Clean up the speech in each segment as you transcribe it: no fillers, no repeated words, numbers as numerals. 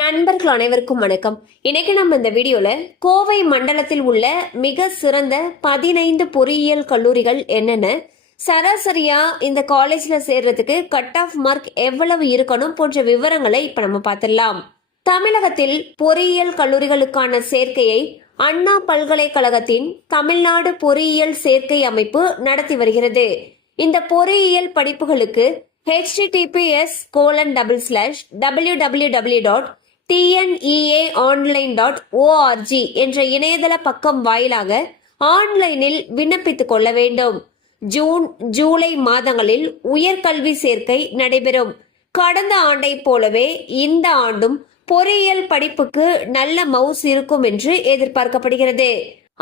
நண்பர்கள் அனைவருக்கும் வணக்கம். இன்னைக்கு நம்ம இந்த வீடியோல கோவை மண்டலத்தில் உள்ள மிக சிறந்த 15 பொறியியல் கல்லூரிகள் என்னென்ன, சராசரியா இந்த காலேஜ்ல சேர்றதுக்கு கட் ஆஃப் மார்க் எவ்வளவு இருக்கணும் போன்ற விவரங்களை இப்ப நம்ம பார்த்துடலாம். தமிழகத்தில் பொறியியல் கல்லூரிகளுக்கான சேர்க்கையை அண்ணா பல்கலைக்கழகத்தின் தமிழ்நாடு பொறியியல் சேர்க்கை அமைப்பு நடத்தி வருகிறது. இந்த பொறியியல் படிப்புகளுக்கு https://www.tneaonline.org என்ற இணையதள பக்கம் வாயிலாக ஆன்லைனில் விண்ணப்பித்துக் கொள்ள வேண்டும். ஜூன் ஜூலை மாதங்களில் உயர்கல்வி சேர்க்கை நடைபெறும். கடந்த ஆண்டை போலவே இந்த ஆண்டும் பொறியியல் படிப்புக்கு நல்ல மவுஸ் இருக்கும் என்று எதிர்பார்க்கப்படுகிறது.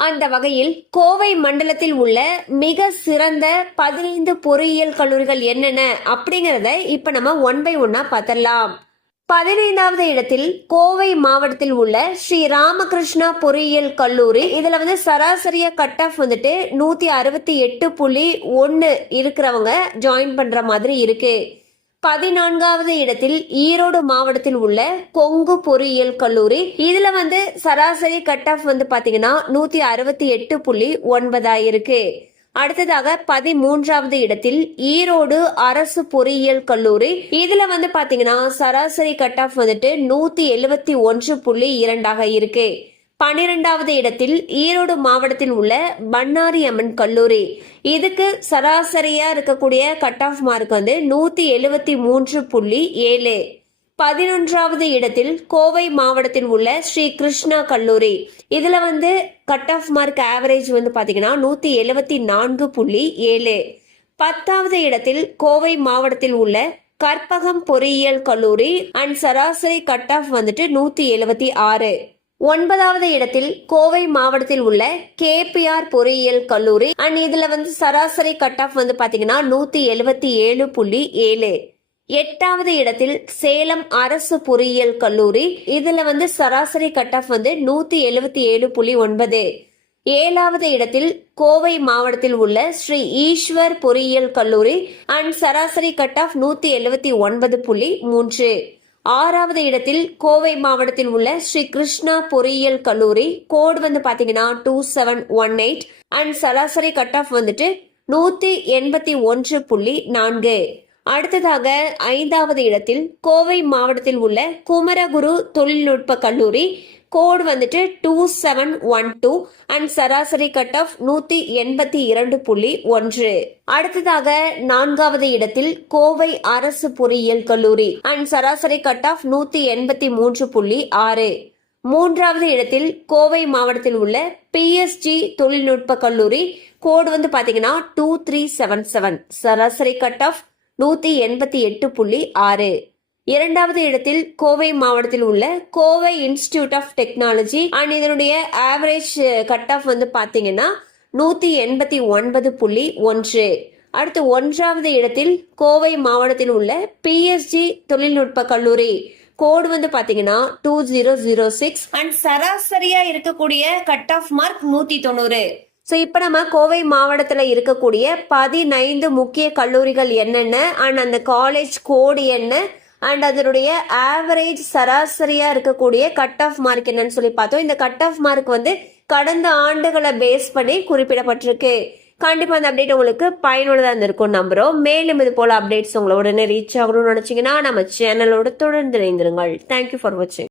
அந்த வகையில் கோவை மண்டலத்தில் உள்ள மிக சிறந்த 15 பொறியியல் கல்லூரிகள் என்னென்ன அப்படிங்கறத இப்ப நம்ம ஒன் பை ஒன்னா பார்த்தரலாம். 15வது இடத்தில் கோவை மாவட்டத்தில் உள்ள ஸ்ரீ ராமகிருஷ்ணா பொறியியல் கல்லூரி. இதுல சராசரியா கட் ஆஃப் 168.1 இருக்கிறவங்க ஜாயின் பண்ற மாதிரி இருக்கு. 14வது இடத்தில் ஈரோடு மாவட்டத்தில் உள்ள கொங்கு பொறியியல் கல்லூரி. இதுல சராசரி கட் ஆஃப் பாத்தீங்கன்னா 168.9 இருக்கு. அடுத்ததாக 13வது இடத்தில் ஈரோடு அரசு பொறியியல் கல்லூரி. இதுல பாத்தீங்கன்னா சராசரி கட் ஆஃப் 171.2 இருக்கு. 12வது இடத்தில் ஈரோடு மாவட்டத்தில் உள்ள பண்ணாரி அம்மன் கல்லூரி. இதுக்கு சராசரியா இருக்கக்கூடிய கட் ஆஃப் மார்க் 173.7. 11வது இடத்தில் கோவை மாவட்டத்தில் உள்ள ஸ்ரீ கிருஷ்ணா கல்லூரி. இதுல கட் ஆஃப் மார்க் ஆவரேஜ் பாத்தீங்கன்னா 174.7. 10வது இடத்தில் கோவை மாவட்டத்தில் உள்ள கற்பகம் பொறியியல் கல்லூரி அண்ட் சராசரி கட் ஆஃப் 176. 9வது இடத்தில் கோவை மாவட்டத்தில் உள்ள KPR பொறியியல் கல்லூரி அண்ட் இதுல சராசரி கட் ஆஃப் பாத்தீங்கன்னா 177.7. 8வது இடத்தில் சேலம் அரசு பொறியியல் கல்லூரி. இதுல சராசரி கட் ஆஃப் 177.9. 7வது இடத்தில் கோவை மாவட்டத்தில் உள்ள ஸ்ரீ ஈஸ்வர் பொறியியல் கல்லூரி அண்ட் சராசரி கட் ஆஃப் 179.3. 6வது இடத்தில் கோவை மாவட்டத்தில் உள்ள ஸ்ரீ கிருஷ்ணா பொறியியல் கல்லூரி. கோடு பாத்தீங்கன்னா 2718 அண்ட் சராசரி கட் ஆஃப் 181.4. அடுத்ததாக 5வது இடத்தில் கோவை மாவட்டத்தில் உள்ள குமரகுரு தொழில்நுட்ப கல்லூரி. கோடு 2712 அண்ட் சராசரி கட் ஆஃப் 182.1. அடுத்ததாக 4வது இடத்தில் கோவை அரசு பொறியியல் கல்லூரி அண்ட் சராசரி கட் ஆஃப் 183.6. 3வது இடத்தில் கோவை மாவட்டத்தில் உள்ள PSG தொழில்நுட்ப கல்லூரி. கோடு பாத்தீங்கன்னா 2377 சராசரி கட் ஆஃப் 188.6. 2வது இடத்தில் கோவை மாவட்டத்தில் உள்ள Kovai institute of technology and இதனுடைய ஆவரேஜ் கட் ஆஃப் பாத்தீங்கன்னா 189.1. அடுத்து 1வது இடத்தில் கோவை மாவட்டத்தில் உள்ள PSG தொழில்நுட்ப கல்லூரி. கோடு பாத்தீங்கன்னா 2006 அண்ட் சராசரியா இருக்கக்கூடிய கட் ஆஃப் மார்க் 190. ஸோ இப்போ நம்ம கோவை மாவட்டத்தில் இருக்கக்கூடிய 15 முக்கிய கல்லூரிகள் என்னென்ன அண்ட் அந்த காலேஜ் கோடு என்ன அண்ட் அதனுடைய ஆவரேஜ் சராசரியா இருக்கக்கூடிய கட் ஆஃப் மார்க் என்னன்னு சொல்லி பார்த்தோம். இந்த கட் ஆஃப் மார்க் கடந்த ஆண்டுகளை பேஸ் பண்ணி குறிப்பிடப்பட்டிருக்கு. கண்டிப்பா அந்த அப்டேட் உங்களுக்கு பயனுள்ளதா இருந்திருக்கும் நம்புறோம். மேலும் இது போல அப்டேட்ஸ் உங்களோட உடனே ரீச் ஆகணும்னு நினைச்சீங்கன்னா நம்ம சேனலோட தொடர்ந்து இணைந்திருங்கள். தேங்க்யூ ஃபார் வாட்சிங்.